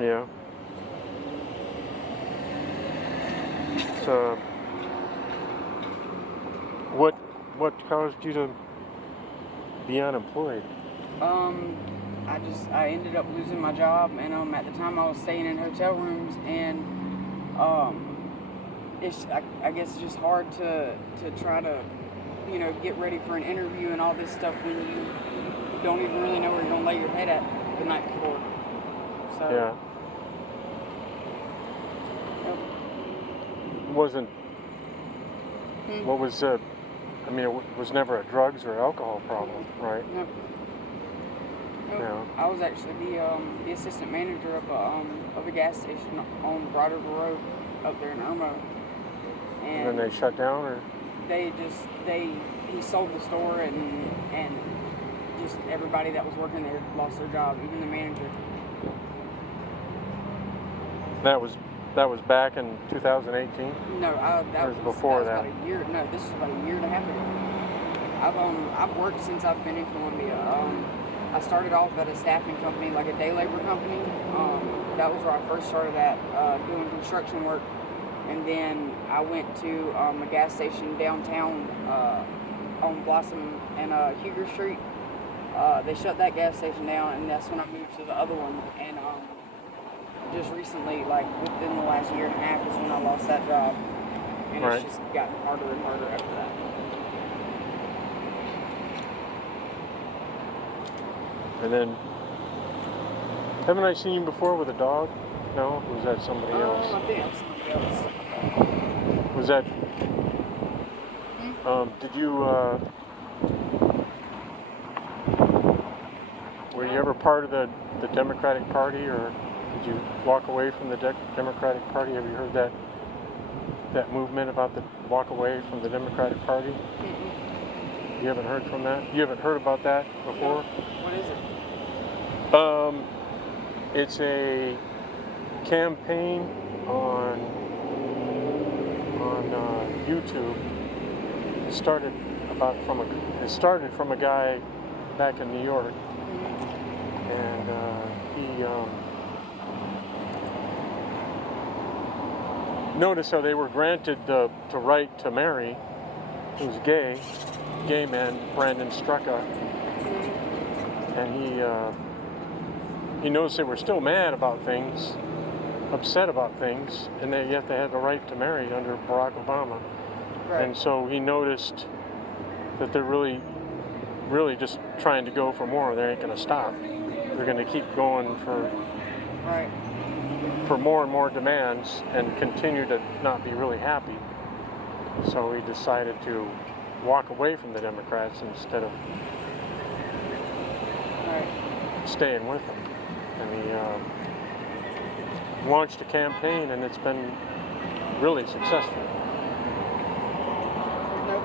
Yeah. So, what caused you to be unemployed? I ended up losing my job, and at the time I was staying in hotel rooms, and I guess it's just hard to try to get ready for an interview and all this stuff when you don't even really know where you're gonna lay your head at the night before. So Yeah. Yep. Wasn't. What was I mean, it was never a drugs or alcohol problem, right? Nope. Yeah. I was actually the assistant manager of a gas station on Broad River Road up there in Irmo. And then they shut down, or he sold the store, and just everybody that was working there lost their job, even the manager. that was back in 2018. No, that was before that. About a year. No, this was about a year and a half ago. I've worked since I've been in Columbia. I started off at a staffing company, like a day labor company. That was where I first started at doing construction work, and then I went to a gas station downtown on Blossom and Huger Street. They shut that gas station down, and that's when I moved to the other one. And just recently, like within the last year and a half, is when I lost that job, and Right. It's just gotten harder and harder after that. And then, haven't I seen you before with a dog? No? Was that somebody else? I think that's somebody else. Was that? Did you? Were you ever part of the Democratic Party, or did you walk away from the Democratic Party? Have you heard that movement about the walk away from the Democratic Party? You haven't heard from that? You haven't heard about that before? No. What is it? It's a campaign on YouTube. It started from a guy back in New York, and he noticed how they were granted the right to marry. He was gay man, Brandon Strucka, and he noticed they were still mad about things, upset about things, and yet they had the right to marry under Barack Obama. Right. And so he noticed that they're really just trying to go for more. They ain't going to stop. They're going to keep going for more and more demands and continue to not be really happy. So he decided to walk away from the Democrats instead of staying with them. And he launched a campaign, and it's been really successful.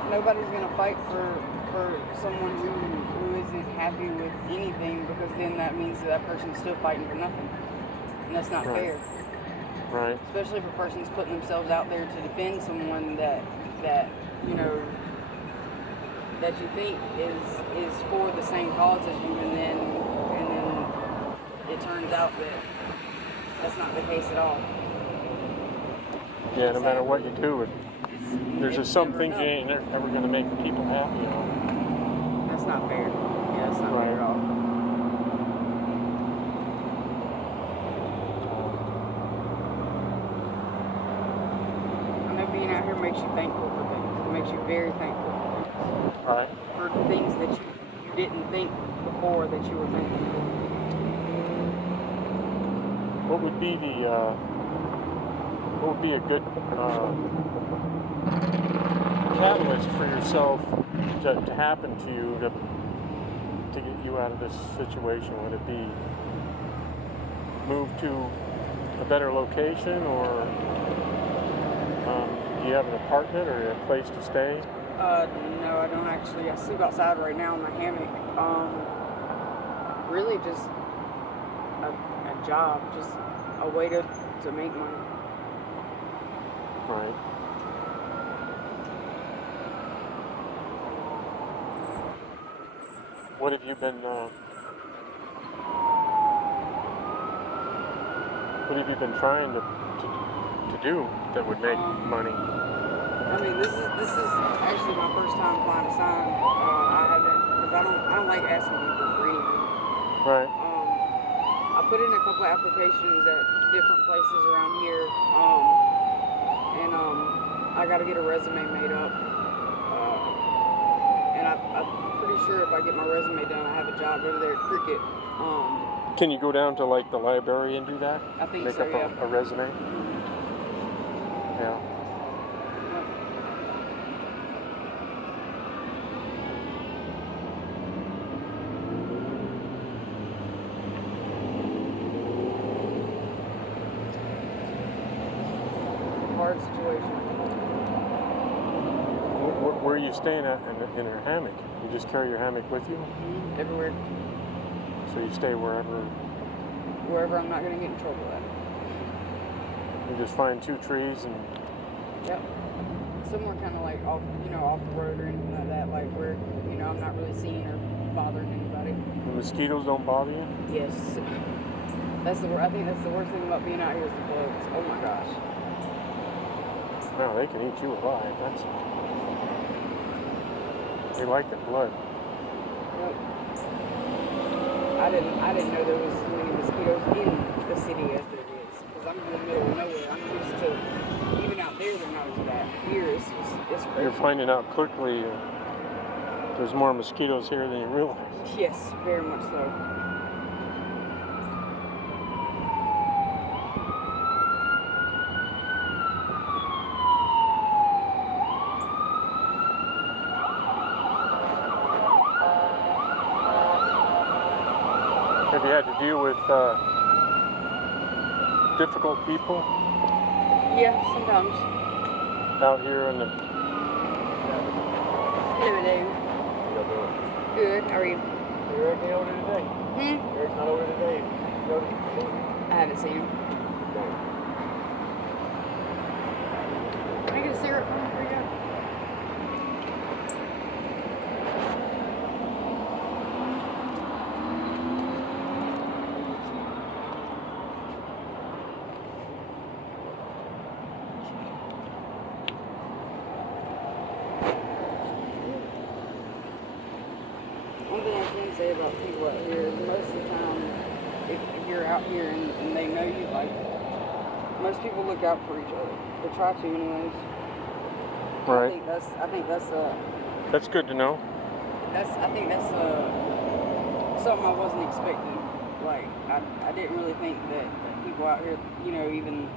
Nobody's going to fight for someone who isn't happy with anything, because then that means that person's still fighting for nothing. And that's not fair. Right. Especially if a person's putting themselves out there to defend someone that you think is for the same cause as you, and then it turns out that that's not the case at all. Yeah, no matter what you do, there's just some things you ain't ever going to make people happy on. That's not fair. Yeah, that's not fair at all. I know being out here makes you thankful for things. It makes you very thankful. Right. For things that you didn't think before that you were thankful for. What would be a good catalyst for yourself to happen to you to get you out of this situation? Would it be move to a better location, or do you have an apartment or a place to stay? No, I don't actually. I sleep outside right now in my hammock. Really just a job, just a way to make money. Right. What have you been What have you been trying to do that would make money? I mean, this is actually my first time flying a sign. I haven't, because I don't like asking people for anything. Right. I put in a couple of applications at different places around here, and I got to get a resume made up. And I'm pretty sure if I get my resume done, I have a job over there at Cricket. Can you go down to like the library and do that? I think Make so, up yeah. a resume? Yeah. Hard situation. Where are you staying at in your hammock? You just carry your hammock with you? Everywhere. So you stay wherever? Wherever I'm not going to get in trouble at. You just find 2 trees and... Yep. Somewhere kind of like off the road or anything like that, like where, I'm not really seeing or bothering anybody. The mosquitoes don't bother you? Yes. I think that's the worst thing about being out here is the bugs. Oh my gosh. Well, they can eat you alive. They like the blood. Yep. I didn't know there was as many mosquitoes in the city as there is. Because I'm in the middle of nowhere. I'm used to, even out there, they're not as bad. Here, it's crazy. You're finding out quickly there's more mosquitoes here than you realize. Yes, very much so. Have you had to deal with difficult people Yeah, sometimes. out here in the... Hello, Dave. Good. How are you? Eric ain't over there today. Eric's not over there today. I haven't seen him. Can I get a cigarette from him before you go? One thing I can say about people out here is most of the time, if you're out here and they know you, like, most people look out for each other. They try to anyways. Right. I think that's That's good to know. something I wasn't expecting. Like, I didn't really think that people out here, even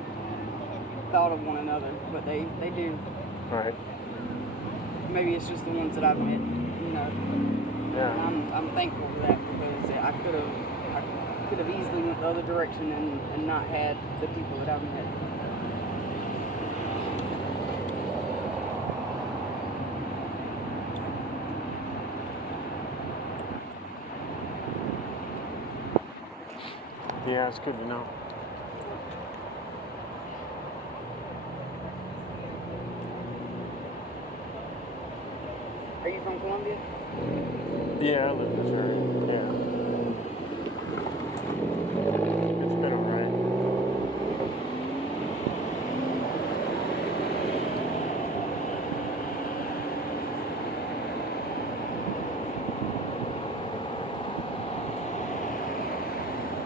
thought of one another, but they do. Right. Maybe it's just the ones that I've met, Yeah. And I'm thankful for that because I could have easily went the other direction and not had the people that I've met. Yeah, it's good to know. Are you from Columbia? Yeah, I live in Missouri. Yeah. It's been alright.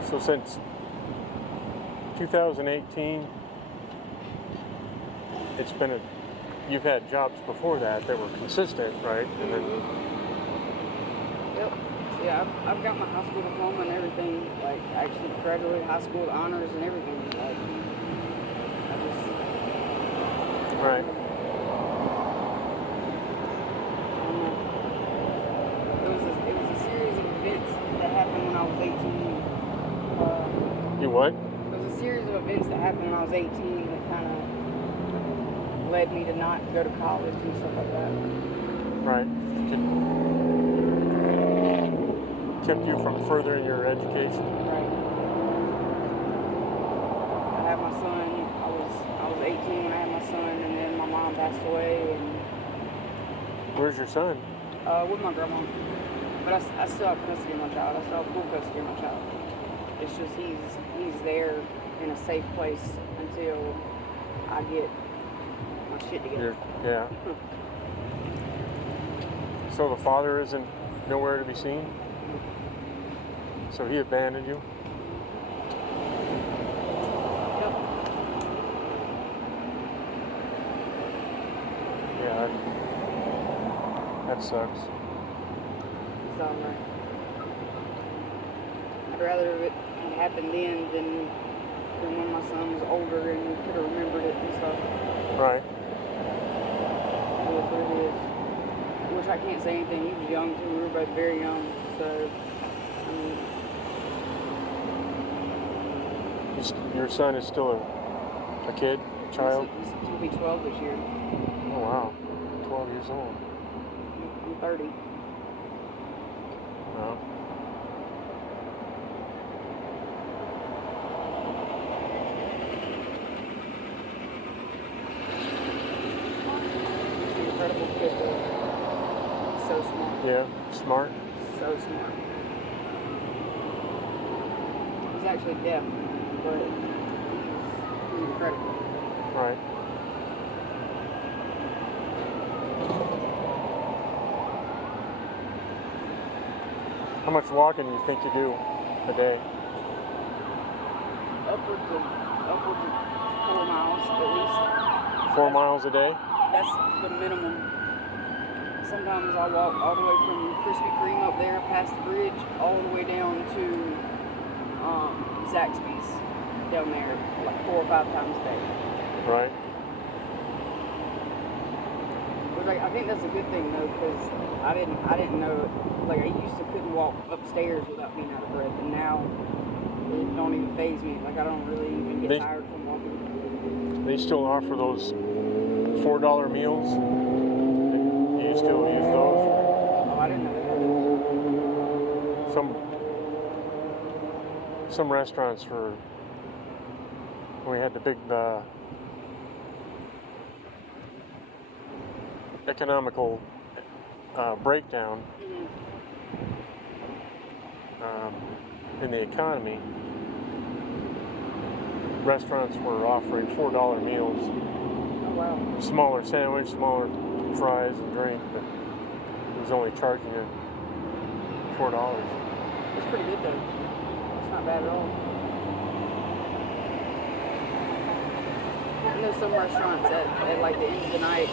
So since 2018, it's been you've had jobs before that were consistent, right? And then Yep. Yeah, I've got my high school diploma and everything. Like, actually graduated high school with honors and everything. Like, I just, right. I don't know. It was a series of events that happened when I was 18. You what? It was a series of events that happened when I was 18 that kind of led me to not go to college and stuff like that. Right. Kept you from furthering your education. Right. I had my son. I was 18 when I had my son, and then my mom passed away, and Where's your son? with my grandma. But I still have custody of my child. I still have full custody of my child. It's just he's there in a safe place until I get my shit together. Yeah. So the father isn't nowhere to be seen? So he abandoned you? Yep. Yeah, that sucks. So I'd rather it had happened then than when my son was older and could have remembered it and stuff. Right. It is what it is. Which I can't say anything. He was young too. We were both very young. So, I mean, Your son is still a kid, a child? he'll be 12 this year. Oh wow, 12 years old. I'm 30. Wow. He's an incredible kid though. So smart. Yeah, smart. So smart. He's actually deaf, but he's incredible. Right. How much walking do you think you do a day? Upwards of 4 miles at least. 4 miles a day? That's the minimum. Sometimes I walk all the way from Krispy Kreme up there past the bridge all the way down to Zaxby's down there like 4 or 5 times a day. Right. But like, I think that's a good thing though, because I didn't know, like I used to couldn't walk upstairs without being out of breath, and now it don't even faze me. Like I don't really even get tired from walking. They still offer those $4 meals. Do you still use those? Oh, I didn't know Some restaurants were. We had the big economical breakdown in the economy. Restaurants were offering $4 meals. Oh wow. Smaller sandwich, smaller fries and drink, but it was only charging you $4. It's pretty good though. It's not bad at all. I know some restaurants at like the end of the night,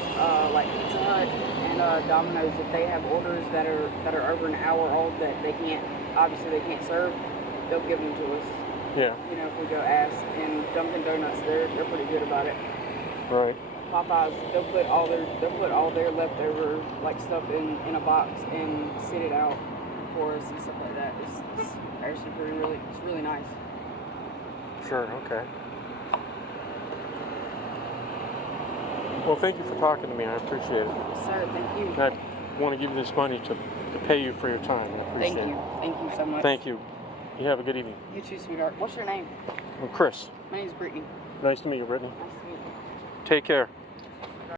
like Pizza Hut and Domino's, if they have orders that are over an hour old that they can't serve, they'll give them to us. Yeah. You know, if we go ask. And Dunkin' Donuts, they're pretty good about it. Right. Popeyes, they'll put all their leftover like stuff in a box and sit it out for us and stuff like that. It's actually it's really nice. Sure. Okay. Well, thank you for talking to me. I appreciate it. Sir, thank you. I want to give you this money to pay you for your time. I appreciate Thank you. it. Thank you so much. Thank you. You have a good evening. You too, sweetheart. What's your name? I'm Chris. My name's Brittany. Nice to meet you, Brittany. Nice to meet you. Take care.